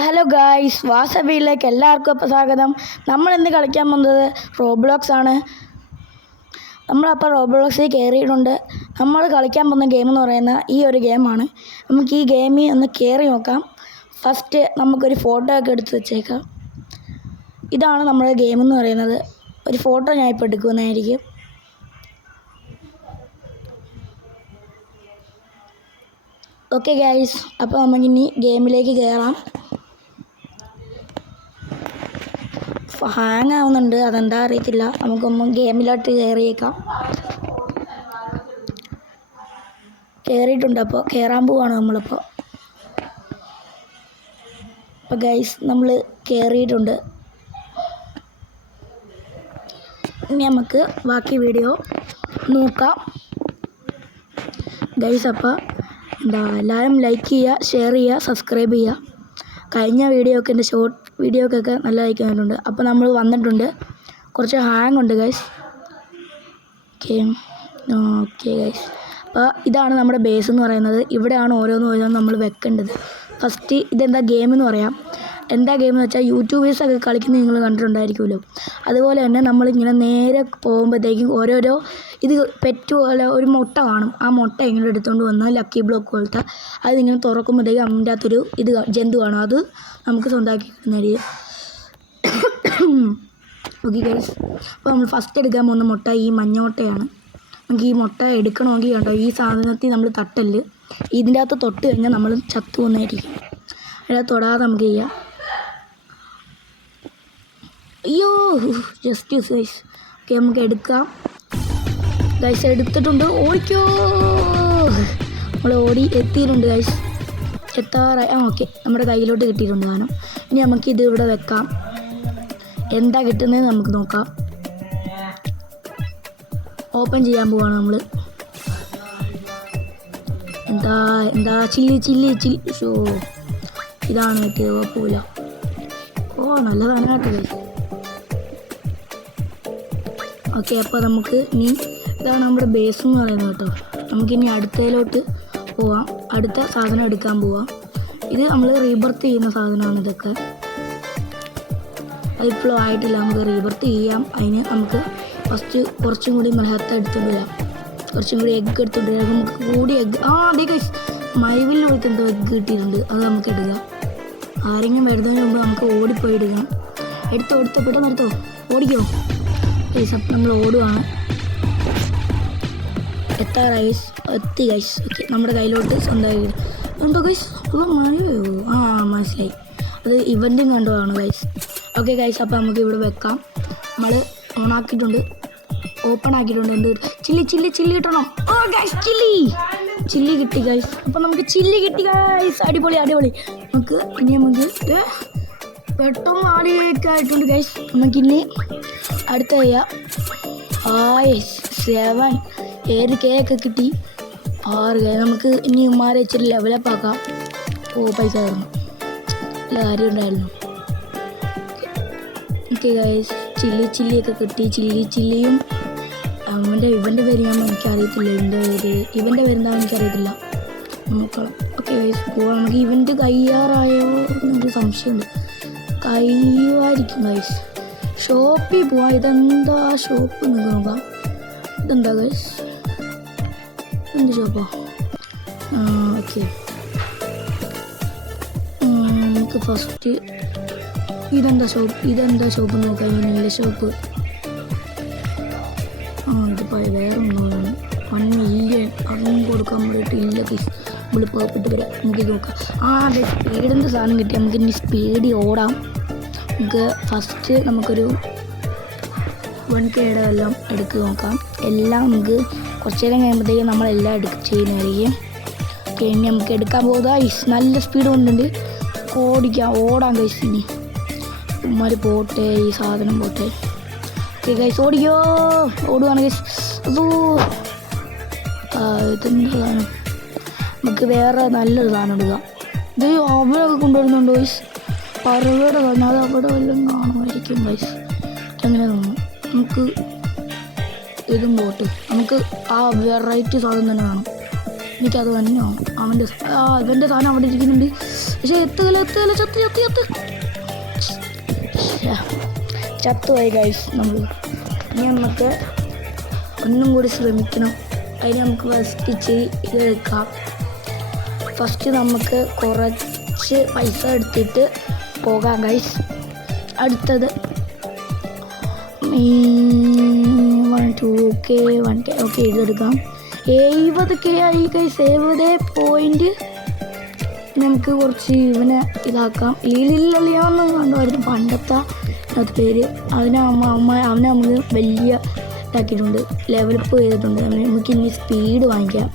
Hello guys, വാസബിയിലേക്ക് എല്ലാവർക്കും സ്വാഗതം. നമ്മളിന്ന് കളിക്കാൻ പോകുന്നത് റോബ്ലോക്സ് ആണ്. നമ്മളപ്പോൾ റോബ്ലോക്സിൽ കയറിയിട്ടുണ്ട്. നമ്മൾ കളിക്കാൻ പോകുന്ന ഗെയിം എന്ന് പറയുന്ന ഈ ഒരു ഗെയിമാണ്. നമുക്ക് ഈ ഗെയിമിൽ ഒന്ന് കയറി നോക്കാം. ഫസ്റ്റ് നമുക്കൊരു ഫോട്ടോ ഒക്കെ എടുത്ത് വെച്ചേക്കാം. ഇതാണ് നമ്മുടെ ഗെയിം എന്ന് പറയുന്നത്. ഒരു ഫോട്ടോ ഞാൻ ഇപ്പോൾ എടുക്കുന്നതായിരിക്കും. ഓക്കെ ഗായ്സ്, അപ്പോൾ നമുക്കിനി ഗെയിമിലേക്ക് കയറാം. ഹാങ് ആവുന്നുണ്ട്, അതെന്താ അറിയത്തില്ല. നമുക്കൊന്ന് ഗെയിമിലോട്ട് കയറിയേക്കാം. കയറിയിട്ടുണ്ട്. അപ്പോൾ കയറാൻ പോവാണ് നമ്മളിപ്പോൾ. അപ്പോൾ ഗൈസ്, നമ്മൾ കയറിയിട്ടുണ്ട്. ഇനി നമുക്ക് ബാക്കി വീഡിയോ നോക്കാം ഗൈസ്. അപ്പോൾ എല്ലാവരും ലൈക്ക് ചെയ്യുക, ഷെയർ ചെയ്യുക, സബ്സ്ക്രൈബ് ചെയ്യുക. കഴിഞ്ഞ എൻ്റെ ഷോർട്ട് വീഡിയോക്കൊക്കെ നല്ല ലൈക്ക് വന്നിട്ടുണ്ട്. അപ്പോൾ നമ്മൾ വന്നിട്ടുണ്ട്. കുറച്ച് ഹാങ് ഉണ്ട് ഗൈസ്. ഓക്കെ ഗൈസ്, അപ്പോൾ ഇതാണ് നമ്മുടെ ബേസ് എന്ന് പറയുന്നത്. ഇവിടെയാണ് ഓരോന്ന് നമ്മൾ വെക്കേണ്ടത്. ഫസ്റ്റ് ഇതെന്താ ഗെയിം എന്ന് പറയാം. എന്താ ഗെയിം എന്ന് വെച്ചാൽ യൂട്യൂബേഴ്സൊക്കെ കളിക്കുന്നത് നിങ്ങൾ കണ്ടിട്ടുണ്ടായിരിക്കുമല്ലോ. അതുപോലെ തന്നെ നമ്മളിങ്ങനെ നേരെ പോകുമ്പോഴത്തേക്കും ഓരോരോ ഇത് പെറ്റ് പോലെ ഒരു മുട്ട കാണും. ആ മുട്ട ഇങ്ങനെ എടുത്തുകൊണ്ട് വന്ന് ലക്കി ബ്ലോക്ക് പോലത്തെ അതിങ്ങനെ തുറക്കുമ്പോഴത്തേക്കും അതിൻ്റെ അകത്തൊരു ഇത് ജന്തു കാണും. അത് നമുക്ക് സ്വന്തമാക്കി കിട്ടുന്നതായിരിക്കും. ഓക്കെ ഗൈസ്, അപ്പോൾ നമ്മൾ ഫസ്റ്റ് എടുക്കാൻ പോകുന്ന മുട്ട ഈ മഞ്ഞ മുട്ടയാണ്. നമുക്ക് ഈ മുട്ട എടുക്കണമെങ്കിൽ കണ്ടോ, ഈ സാധനത്തിൽ നമ്മൾ തട്ടല്. ഇതിൻ്റെ അകത്ത് തൊട്ട് കഴിഞ്ഞാൽ നമ്മൾ ചത്തു പോകുന്നതായിരിക്കും. അതിനകത്ത് തൊടാതെ നമുക്ക് ചെയ്യാം. അയ്യോ, ജസ്റ്റ് ഗൈസ്. ഓക്കെ, നമുക്ക് എടുക്കാം ഗൈസ്. എടുത്തിട്ടുണ്ട്. ഓടിക്കോ, നമ്മൾ ഓടി എത്തിയിട്ടുണ്ട് ഗൈസ്. എത്താറായി. ഓക്കെ, നമ്മുടെ കയ്യിലോട്ട് കിട്ടിയിട്ടുണ്ട് സാധനം. ഇനി നമുക്കിത് ഇവിടെ വെക്കാം. എന്താ കിട്ടുന്നത് നമുക്ക് നോക്കാം. ഓപ്പൺ ചെയ്യാൻ പോവാണ് നമ്മൾ. എന്താ ചില്ലി ഷോ, ഇതാണ് കിട്ടിയത്. കുഴപ്പമില്ല. നല്ലതാണ് കേട്ടോ ഗൈസ്. ഓക്കെ, അപ്പോൾ നമുക്ക് ഇനി ഇതാണ് നമ്മുടെ ബേസ് എന്ന് പറയുന്നത് കേട്ടോ. നമുക്കിനി അടുത്തതിലോട്ട് പോവാം. അടുത്ത സാധനം എടുക്കാൻ പോവാം. ഇത് നമ്മൾ റീബർത്ത് ചെയ്യുന്ന സാധനമാണ് ഇതൊക്കെ. അതിപ്പോഴും ആയിട്ടില്ല. നമുക്ക് റീബർത്ത് ചെയ്യാം. അതിന് നമുക്ക് ഫസ്റ്റ് കുറച്ചും കൂടി മഹത്ത എടുത്തുകൊണ്ട് വരാം. കുറച്ചും കൂടി എഗ്ഗ് എടുത്തുകൊണ്ട് വരാം. നമുക്ക് കൂടി എഗ്ഗ് അതേ ഗൈസ്, മൈവിലിനോടത്ത് എന്തോ എഗ്ഗ് കിട്ടിയിട്ടുണ്ട്. അത് നമുക്ക് എടുക്കാം. ആരെങ്കിലും വരുന്നതിന് മുമ്പ് നമുക്ക് ഓടിപ്പോയി എടുക്കാം. എടുത്തോ പെട്ടെന്ന് എടുത്തോ, ഓടിക്കോ ഗൈസ്. അപ്പം നമ്മൾ ഓടുവാണ്. എത്തി ഗൈസ്. ഓക്കെ, നമ്മുടെ കയ്യിലോട്ട് സ്വന്തമായി ഉണ്ടോ ഗൈസ്? മഴയോ? മനസ്സിലായി, അത് ഇവൻറ്റും കണ്ടുമാണ് ഗൈസ്. ഓക്കെ ഗൈസ്, അപ്പോൾ നമുക്ക് ഇവിടെ വെക്കാം. നമ്മൾ ഓണാക്കിയിട്ടുണ്ട്, ഓപ്പൺ ആക്കിയിട്ടുണ്ട്. എന്ത് ചില്ലി കിട്ടണം. ഗൈസ്, ചില്ലി കിട്ടി ഗൈസ്. അപ്പം നമുക്ക് ചില്ലി കിട്ടി ഗൈസ്. അടിപൊളി. നമുക്ക് പെട്ടെന്ന് ആടിയൊക്കെ ആയിട്ടുണ്ട് ഗൈസ്. നമുക്കിനി അടുത്ത ചെയ്യാം. 7 7 കേക്ക് കിട്ടി. 6 കേ. നമുക്ക് ഇനി ഉമ്മാരെ ഇച്ചിരി ലെവലപ്പ് ആക്കാം. പൈസ തരണം, നല്ല കാര്യം ഉണ്ടായിരുന്നു. ഓക്കെ ഗൈസ്, ചില്ലിയൊക്കെ കിട്ടി. ചില്ലിയും ഇവൻ്റെ പേര് എനിക്കറിയത്തില്ല. ഇവൻ്റെ പേരെന്താണെന്ന് എനിക്കറിയത്തില്ല. നോക്കണം. ഓക്കെ ഗൈസ്, നമുക്ക് ഇവൻ്റ് കയ്യാറായോ എന്നൊരു സംശയമുണ്ട്. കഴിയുമായിരിക്കും ഗൈസ്. ഷോപ്പിൽ പോവാം. ഇതെന്താ ഷോപ്പ് നിങ്ങൾക്ക് നോക്കാം. ഇതെന്താ ഗൈസ്? എന്ത് ഷോപ്പാ? ഓക്കെ, നമുക്ക് ഫസ്റ്റ് ഇതെന്താ ഷോപ്പ് നോക്കാം. ഇല്ല ഷോപ്പ്. ഇതിപ്പോൾ വേറെ ഒന്നുമാണ്. 1 മില്യൺ അതും കൊടുക്കാൻ വേണ്ടിയിട്ട് ഇല്ല ഗൈസ്. നമ്മൾ പേർപ്പിട്ട് വരാം. നമുക്ക് നോക്കാം. അതെ, സ്പീഡിൻ്റെ സാധനം കിട്ടി. നമുക്ക് ഇനി സ്പീഡിൽ ഓടാം. നമുക്ക് ഫസ്റ്റ് നമുക്കൊരു 1K എല്ലാം എടുത്ത് നോക്കാം. എല്ലാം നമുക്ക് കുറച്ച് നേരം കഴിയുമ്പോഴത്തേക്കും നമ്മളെല്ലാം ചെയ്യുന്നതായിരിക്കും. ഓക്കെ, ഇനി നമുക്ക് എടുക്കാൻ പോകുക. നല്ല സ്പീഡ് കൊണ്ടുണ്ട്. ഓടാം ഗൈസ്. ഇനി ഉമ്മാര് പോട്ടെ, ഈ സാധനം പോട്ടെ. ഓക്കെ ഗൈസ്, ഓടുവാണ് ഗൈസ്. ഇതെന്താ സാധനം? നമുക്ക് വേറെ നല്ലൊരു സാധനം എടുക്കാം. ഇത് അവരൊക്കെ കൊണ്ടുവരുന്നുണ്ടോ ഗൈസ്? പറവയുടെ സാധനം. അത് അവിടെ വല്ലതും കാണുമായിരിക്കും ഗൈസ്. അങ്ങനെ തോന്നുന്നു. നമുക്ക് ഇതും പോട്ട്. നമുക്ക് ആ വെറൈറ്റി സാധനം തന്നെ കാണും. എനിക്കത് തന്നെയോ അവൻ്റെ സാധനം അവിടെ ഇരിക്കുന്നുണ്ട്. പക്ഷേ എത്തുകയില്ല ചത്തുപോയി ഗൈസ്. നമ്മൾ ഇനി നമുക്ക് ഒന്നും കൂടി ശ്രമിക്കണം. അതിന് നമുക്ക് ഫസ്റ്റ് ഇതെടുക്കാം. ഫസ്റ്റ് നമുക്ക് കുറച്ച് പൈസ എടുത്തിട്ട് പോകാം ഗൈസ്. അടുത്തത് 1 2 ഇതെടുക്കാം. 70K ആയി ഗൈസ്. 70 നമുക്ക് കുറച്ച് ഇവനെ ഇതാക്കാം. ലീലില്ലാന്ന് കണ്ടുമായിരുന്നു പണ്ടത്തെ അത് പേര്. അവനെ നമുക്ക് വലിയ ഇതാക്കിയിട്ടുണ്ട്, ലെവലപ്പ് ചെയ്തിട്ടുണ്ട്. നമുക്ക് ഇനി സ്പീഡ് വാങ്ങിക്കാം.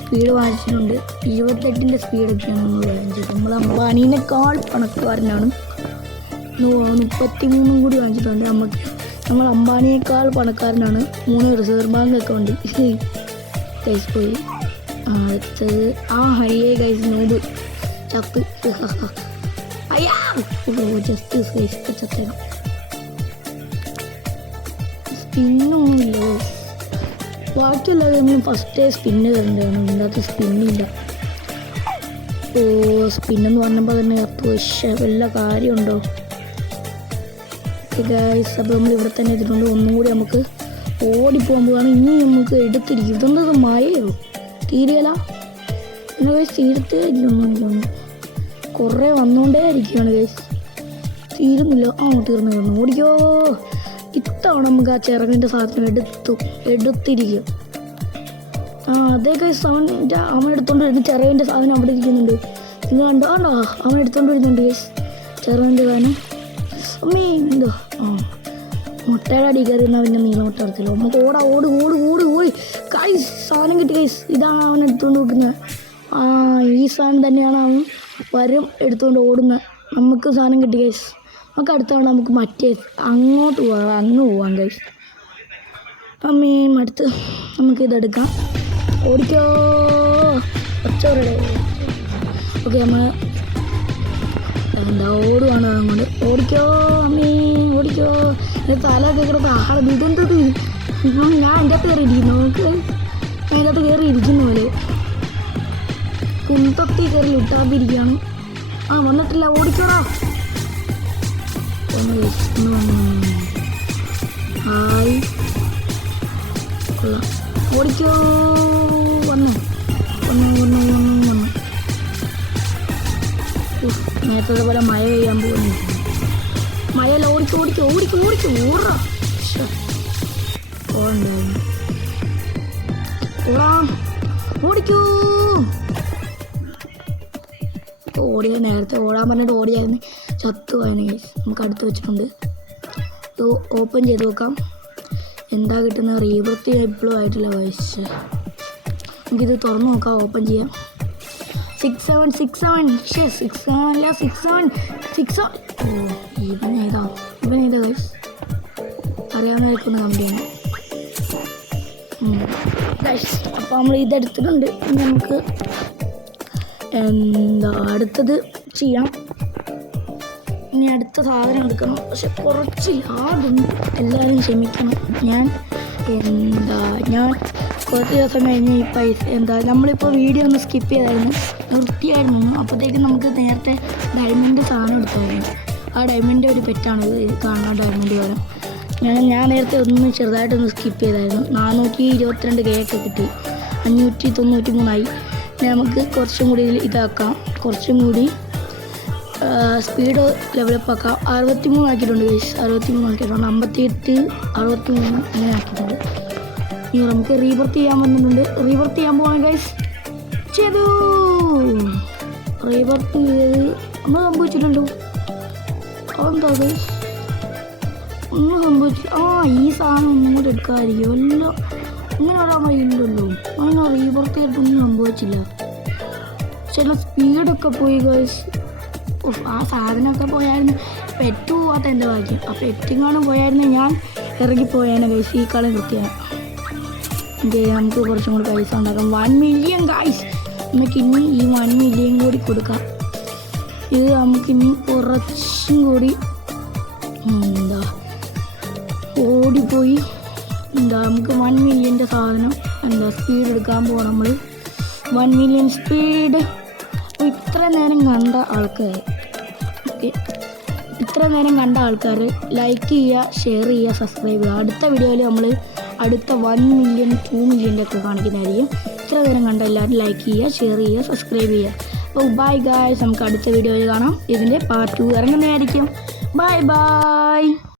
സ്പീഡ് വാങ്ങിച്ചിട്ടുണ്ട്. 28ൻ്റെ സ്പീഡൊക്കെയാണ് നമ്മൾ വാങ്ങിച്ചത്. നമ്മൾ അംബാനീനേക്കാൾ പണക്കാരനാണ്. 33 കൂടി വാങ്ങിച്ചിട്ടുണ്ട്. നമ്മൾ അംബാനിയേക്കാൾ പണക്കാരനാണ്. 3 റിസർവ് ബാങ്ക് അക്കൗണ്ട് ഗൈസ് പോയി. അടുത്തത് ഹരിയേ ഗൈസ് നോബ് ചത്ത് അയ്യാ ജസ്റ്റ് ചത്തേക്കാം. സ്പിന്നൊന്നുമില്ല. ബാക്കിയുള്ള ഗെയിമിലും ഫസ്റ്റേ സ്പിന്ന് കയറേണ്ടതാണ്. ഇതിനകത്ത് സ്പിന്നില്ല. സ്പിന്നെന്ന് പറഞ്ഞപ്പോൾ തന്നെ പക്ഷേ വല്ല കാര്യമുണ്ടോ ഗൈസ്? അപ്പോൾ നമ്മൾ ഇവിടെ തന്നെ എത്തിയിട്ടുണ്ട്. ഒന്നും കൂടി നമുക്ക് ഓടിപ്പോകാൻ പോവാണ്. ഇനി നമുക്ക് എടുത്തിരിക്കും. ഇതൊന്നത് മഴയോ തീരെയല്ല പിന്നെ ഗൈസ്. തീരത്തേ ഇല്ലൊന്നും കുറേ വന്നുകൊണ്ടേ ഇരിക്കുകയാണ് ഗൈസ്. തീരുന്നില്ല. തീർന്നു. ഓടിക്കോ. ഇത്തവണ നമുക്ക് ആ ചിറകിൻ്റെ സാധനം എടുത്തിരിക്കും. അതേ ഗൈസ്. അവൻ എടുത്തോണ്ട് വരുന്ന ചിറകിൻ്റെ സാധനം അവിടെ ഇരിക്കുന്നുണ്ട്. ഇത് കണ്ടോ അവൻ എടുത്തോണ്ട് വരുന്നുണ്ട് ഗൈസ് ചിറകിൻ്റെ സാധനം. അമ്മേ എന്തോ മുട്ടയുടെ അടി കയറി എന്നാൽ പിന്നെ നീല മുട്ട എടുത്തില്ല. നമുക്ക് ഓടി ഗൈസ്. സാധനം കിട്ടി ഗൈസ്. ഇതാണ് അവൻ എടുത്തുകൊണ്ട് വെക്കുന്നത്. ഈ സാധനം തന്നെയാണ് അവൻ എടുത്തുകൊണ്ട് ഓടുന്നത്. നമുക്ക് സാധനം കിട്ടി ഗൈസ്. നമുക്ക് അടുത്തവണ നമുക്ക് മറ്റേ അങ്ങോട്ട് പോവാം ഗൈസ്. അടുത്ത് നമുക്കിതെടുക്കാം. ഓടിക്കോ ഒച്ചോടെ. ഓക്കെ നമ്മൾ ഓടുവാണ് അങ്ങോട്ട്. ഓടിക്കോ ഓടിക്കോ. തല കേൾക്കുന്നത് ഇതെന്തത്? ഇപ്പം ഞാൻ എൻ്റെ അകത്ത് കയറിയിരിക്കുന്നു. നമുക്ക് അതിൻ്റെ അകത്ത് കയറി ഇരിക്കുന്ന പോലെ കുന്തത്തി കയറി ഇട്ടാതിരിക്കുകയാണ്. വന്നിട്ടില്ല. ഓടിക്കോടാ. ഹായ് ഓടിക്കോ. വന്നു നേരത്തെ പോലെ മഴ പെയ്യാൻ പോകുന്നു. മഴയല്ല. ഓടിക്കോ ഓടാ. ഓടിക്കോ. ഓടിയ നേരത്തെ ഓടാൻ പറഞ്ഞിട്ട് ഓടിയായിരുന്നു. ചത്തുപോയാണ് ഗൈസ്. നമുക്ക് അടുത്ത് വെച്ചിട്ടുണ്ട്. ഇത് ഓപ്പൺ ചെയ്ത് നോക്കാം. എന്താ കിട്ടുന്നത്? റീവൃത്തി ഇപ്പോഴും ആയിട്ടില്ല ഗൈസ്. നമുക്കിത് തുറന്ന് നോക്കാം. ഓപ്പൺ ചെയ്യാം. 67 അല്ല 67. ഇവനേതാ ഗൈസ്? അറിയാവുന്നവർക്കൊന്ന് കമ്പനിയാണ് ഗൈസ്. അപ്പോൾ നമ്മൾ ഇതെടുത്തിട്ടുണ്ട്. നമുക്ക് അടുത്തത് ചെയ്യാം. ഇനി അടുത്ത സാധനം എടുക്കണം. പക്ഷെ കുറച്ച് ലാഭം. എല്ലാവരും ക്ഷമിക്കണം. ഞാൻ കുറച്ച് ദിവസം കഴിഞ്ഞ് ഈ പൈസ നമ്മളിപ്പോൾ വീഡിയോ ഒന്ന് സ്കിപ്പ് ചെയ്തായിരുന്നു, നിർത്തിയായിരുന്നു. അപ്പോഴത്തേക്കും നമുക്ക് നേരത്തെ ഡയമണ്ട് സാധനം എടുത്തായിരുന്നു. ആ ഡയമണ്ട് ഒരു പെറ്റാണ് ഇത് കാണുന്ന ഡയമണ്ട് വരം. ഞാൻ നേരത്തെ ഒന്ന് ചെറുതായിട്ടൊന്ന് സ്കിപ്പ് ചെയ്തായിരുന്നു. 422 കേക്ക് കിട്ടി. 593 നമുക്ക് കുറച്ചും കൂടി ഇതാക്കാം. കുറച്ചും കൂടി സ്പീഡ് ലെവലപ്പ് ആക്കാം. 63 ആക്കിയിട്ടുണ്ട് ഗൈസ്. 63 ആക്കിയിട്ടുണ്ട്. 58 63 അങ്ങനെ ആക്കിയിട്ടുണ്ട്. ഇനി നമുക്ക് റീവർത്ത് ചെയ്യാൻ വന്നിട്ടുണ്ട്. റീവർത്ത് ചെയ്യാൻ പോകണം ഗൈസ്. ചെയ്തു. റീവർത്ത് ചെയ്ത് നമ്മൾ സംഭവിച്ചിട്ടുണ്ടോ? അതെന്താ ഗൈസ്? ഒന്നും സംഭവിച്ചില്ല. ഈ സാധനം ഒന്നും കൂടെ എടുക്കാതിരിക്കും. എല്ലാം ഇങ്ങനെ ഒരാൾ ഇല്ലല്ലോ. അങ്ങനെ റീവർത്ത് ചെയ്തിട്ടൊന്നും സംഭവിച്ചില്ല. ചില സ്പീഡൊക്കെ പോയി ഗൈസ്. ആ സാധനമൊക്കെ പോയായിരുന്നു. പെറ്റ് പോവാത്ത എൻ്റെ ഭാഗ്യം. ആ പെറ്റിങ്ങാനും പോയായിരുന്നു ഞാൻ ഇറങ്ങിപ്പോയാണ് ഗൈസ്. ഈ കളി നിർത്തിയാണ്. നമുക്ക് കുറച്ചും കൂടി പൈസ ഉണ്ടാക്കാം. 1 മില്യൺ ഗൈസ്. നമുക്കിനി ഈ 1 മില്യൺ കൂടി കൊടുക്കാം. ഇത് നമുക്കിനി കുറച്ചും കൂടി ഓടിപ്പോയി നമുക്ക് 1 മില്യൻ്റെ സാധനം എന്താ സ്പീഡ് എടുക്കാൻ പോകണം നമ്മൾ. 1 മില്യൺ സ്പീഡ്. ഇത്ര നേരം കണ്ട ആൾക്കാർ ലൈക്ക് ചെയ്യുക, ഷെയർ ചെയ്യുക, സബ്സ്ക്രൈബ് ചെയ്യുക. അടുത്ത വീഡിയോയിൽ നമ്മൾ അടുത്ത 1 മില്യൺ 2 മില്യൻ്റെ ഒക്കെ കാണിക്കുന്നതായിരിക്കും. ഇത്ര നേരം കണ്ട എല്ലാവരും ലൈക്ക് ചെയ്യുക, ഷെയർ ചെയ്യുക, സബ്സ്ക്രൈബ് ചെയ്യുക. അപ്പോൾ ബൈ ഗായ്സ്, നമുക്ക് അടുത്ത വീഡിയോയിൽ കാണാം. ഇതിൻ്റെ പാർട്ട് 2 ഇറങ്ങുന്നതായിരിക്കും. Bye bye.